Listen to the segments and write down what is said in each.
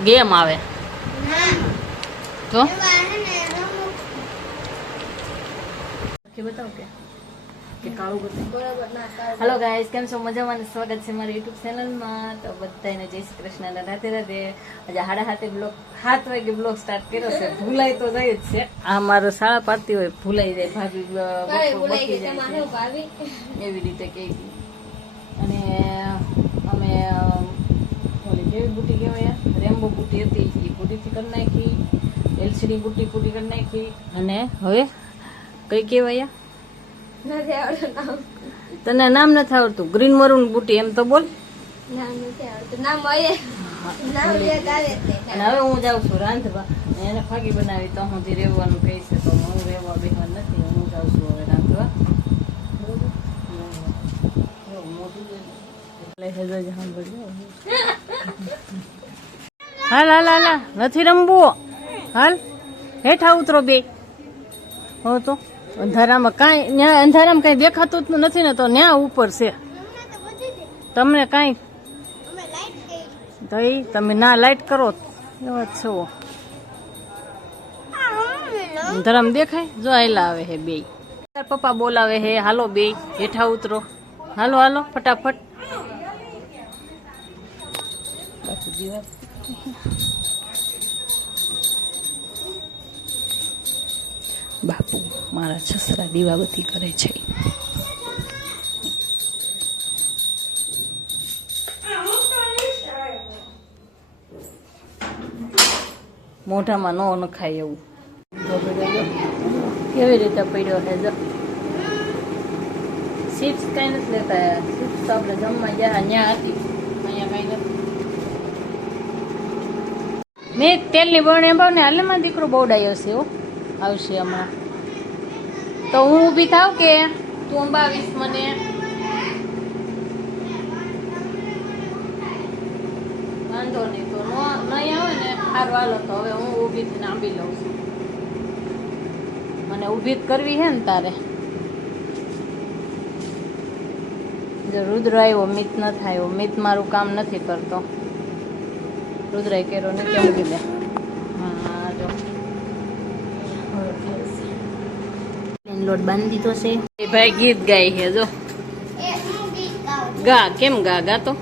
Game આવે તો બતાવો કે કાળું બતાવો. હેલો ગાઈસ, કેમ છો? મજામાં ને? સ્વાગત છે મારી યુટ્યુબ ચેનલમાં. તો બધાને જય શ્રી કૃષ્ણ, રાધે રાધે. આજે 7 વાગે બ્લોગ સ્ટાર્ટ કર્યો છે. ભૂલાઈ તો જાય જ છે. આ મારો શાળા પાડતી હોય ભૂલાઈ જાય, ભાભી બચી જાય છે એવી રીતે કહી હતી. અને અમે ઓલી કેવી બુટી કહેવાય, રેમ્બો બુટી હતી એ બુટીથી કરી નાખી, એલસીડી બુટી પૂરી કરી નાખી. અને હવે કઈ કહેવાય, તને નામ નથી આવડતું? ગ્રીન મરૂન બુટી એમ તો બોલ. અને હવે હું જાઉં છું રાંધવા. એને ફાગી બનાવી તો સુધી રહેવાનું કહી છે, તો હું રહેવા બેહવા નથી. હું જાઉં છું હવે રાંધવા. હાલ હાલ હાલ, નથી રમવું. હાલ હેઠા ઉતરો બે. હો તો અંધારામાં કાંઈ, અંધારામાં કઈ દેખાતું જ નથી ને, તો ન્યા ઉપર છે. તમને કાંઈ તો તમે ના લાઈટ કરો એવા જ છો. અંધારામાં દેખાય? જો આયલા આવે હે બે. પપ્પા બોલાવે હે, હાલો બે હેઠા ઉતરો. હાલો હાલો ફટાફટ. બાપુ મારા છસરા દીવાબત્તી કરે છે. મોઢામાં ન નખાય એવું. કેવી રીતે પડ્યો છે જો. ચિપ્સ કઈ નથી લેતા. ચિપ્સ તો આપણે જમવા ગયા ત્યાં હતી, અહીંયા કઈ નથી. મેં તેલની બરણી ભાવ ને હાલેમાં દીકરો બોવડાયો છે. આવશે હમણાં. તો હું ઊભી થાવ કે તું અંબાવીશ મને? વાંધો નહીં, તો નહીં આવે ને સારું હાલો. તો હવે હું ઊભી થઈને આંબી લઉં છું. મને ઊભી જ કરવી છે ને તારે. જો રુદ્ર આવ્યો, મિત ન થાય. મિત મારું કામ નથી કરતો. રુદ્રાય કેરો નથી ઊંઘી દે. હા જો લોટ બાંધી દીધો છે. એ ભાઈ ગીત ગાય છે જો. ગા કેમ ગા ગા તો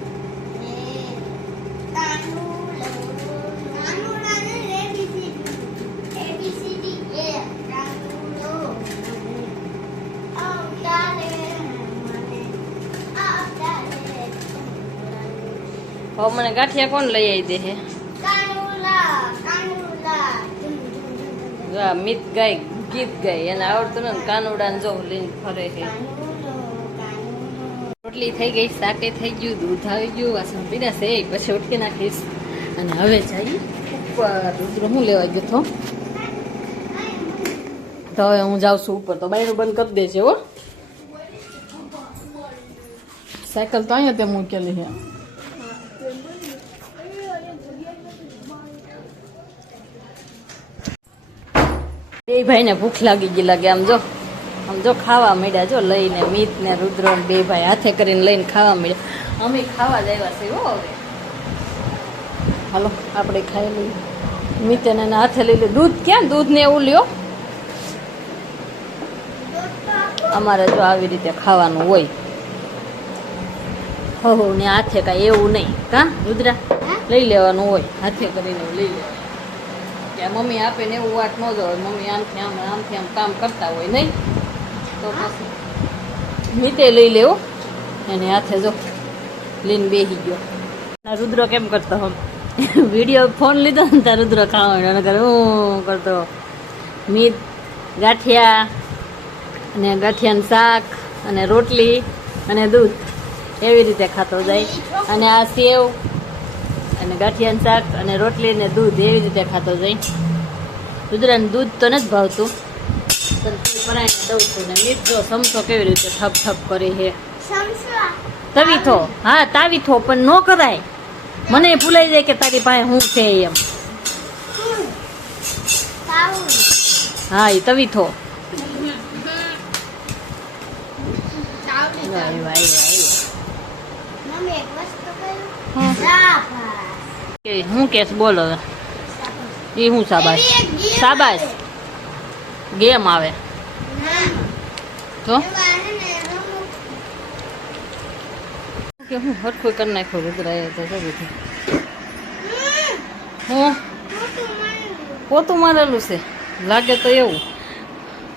હવે મને ગાંઠિયા કોણ લઈ આવી દે છે? મિત ગાય ગીત ગાય, એને આવડતું ને કાનુડા જો લઈને ફરે છે. રોટલી થઈ ગઈ, શાકે થઈ ગયું, દૂધ આવી ગયું, વાસણ પીડા છે. પછી ઉઠી નાખીશ અને હવે જઈ ઉપર. રુદ્ર હું લેવા ગયો તો હવે હું જાઉં છું ઉપર. તો બાયણું બંધ કરી દેજે હો. સાયકલ તો અહીંયા તે મૂકેલી છે. બે ભાઈ ને ભૂખ લાગી ગઈ લાગે. આમ જો ખાવા મળ્યા. જો લઈને મિત ને રુદ્ર ને બે ભાઈ હાથે કરીને લઈને ખાવા મળ્યા. અમે ખાવા જ આવ્યા છે હો. હવે હાલો આપણે ખાઈ લઈએ. મિત એને હાથે લઈ લે. દૂધ ક્યાં? દૂધ ને એવું લ્યો. અમારે જો આવી રીતે ખાવાનું હોય. હો ને હાથે કાંઈ એવું નહીં. કા રુદ્રા લઈ લેવાનું હોય, હાથે કરીને લઈ લેવાનું. મમ્મી આપે ને એવું વાત ન જોવે. મમ્મી આમથી આમ કામ કરતા હોય નહીં, તો પછી મીતે લઈ લેવો. એને હાથે જો લઈને બેસી ગયો. રુદ્ર કેમ કરતો? વિડીયો ફોન લીધો ને ત્યાં રુદ્ર ખાવાનો કરે હું કરતો. મીત ગાંઠિયા અને ગાંઠિયાનું શાક અને રોટલી અને દૂધ એવી રીતે ખાતો જાય. અને આ સેવ અને ગાંઠિયાનું શાક અને રોટલી ને દૂધ એવી રીતે ખાતો જાય. રુદ્રાને દૂધ તો નથી ભાવતું, પરાઈને દઉં છું. ને મિત જો સમસો કેવી રીતે ઠપ ઠપ કરે છે. તવીથો, હા તાવીથો, પણ ન કરાય. મને ભૂલાઈ જાય કે તારી પાસે હું છે એમ. હા એ તવીથો. કે હું કેસ બોલો હવે એ હું શાબાશ શાબાશ ગેમ આવે તો કે હું હરખું કરી નાખ્યું રુદ્રાએ તો બધું હું પોતું મારેલું છે લાગે તો એવું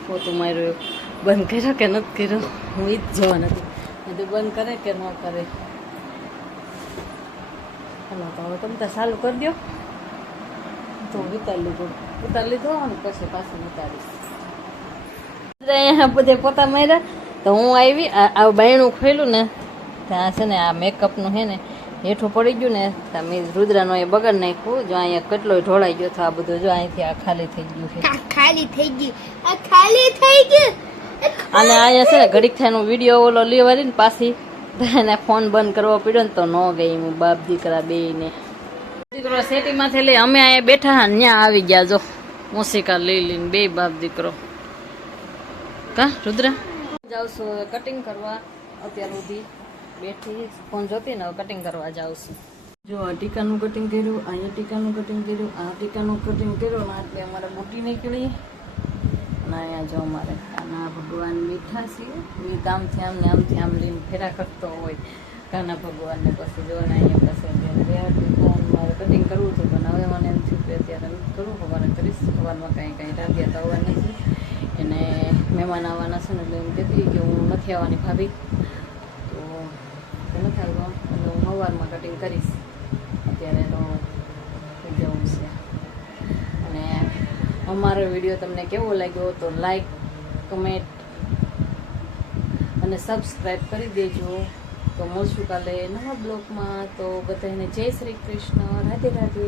પોતું માર્યું બંધ કર્યો કે નથી કર્યો હું ઈ જ જોવા નથી બધું બંધ કરે કે ન કરે હાલો તો હવે તમે તો ચાલુ કરી દો તો ઉતારી લીધો અને પછી પાછું ઉતારીશ અહીંયા બધે પોતા માર્યા તો હું આવી આ બાયણું ખોલ્યું ને ત્યાં છે ને આ મેકઅપનું છે ને હેઠું પડી ગયું ને મેં રુદ્રાનો એ બગાડ નાખ્યું જો અહીંયા કેટલો ઢોળાઈ ગયો તો આ બધું જો અહીંથી આ ખાલી થઈ ગયું છે ખાલી થઈ ગયું અને અહીંયા છે ને ઘડીક થાયનો વિડીયો ઓલો લેવારી ને પાછી એને ફોન બંધ કરવો પડ્યો ને તો ન ગઈ હું બાપ દીકરા બેયને દીકરો સેટીમાંથી લઈ અમે અહીંયા બેઠા હા ત્યાં આવી ગયા જો મોસિકા લઈ લઈને બે બાપ દીકરો કા રુદ્રા જાઉં છું હવે કટિંગ કરવા અત્યાર સુધી બેઠી ફોન જોતી ને હવે કટિંગ કરવા જાઉં છું જો આ ટીકાનું કટિંગ કર્યું અહીંયા ટીકાનું કટિંગ કર્યું આ ટીકાનું કટિંગ કર્યું ને એટલે અમારે બુટી નીકળી અને અહીંયા જો અમારે કાના ભગવાન બેઠા છે એ આમથી આમ ને આમથી આમ લઈને ફેરા કરતો હોય કાના ભગવાનને પછી જો ને અહીંયા પાસે ફોન મારે કટિંગ કરવું હતું પણ હવે મને એમ થયું કે અત્યારે નથી કરવું સવારે કરીશ સવારમાં કાંઈ રાંધ્યા તો આવવા નથી એને મહેમાન આવવાના છે ને એટલે એમ કહેતી કે હું નથી આવવાની ભાભી તો નથી આવવા એટલે હું સવારમાં કટિંગ કરીશ અત્યારે તો થઈ જવું છે અને અમારો વિડીયો તમને કેવો લાગ્યો તો લાઈક કમેન્ટ અને સબસ્ક્રાઈબ કરી દેજો તો મળશું કાલે નવા બ્લોગમાં તો બધાને જય શ્રી કૃષ્ણ રાધે રાધે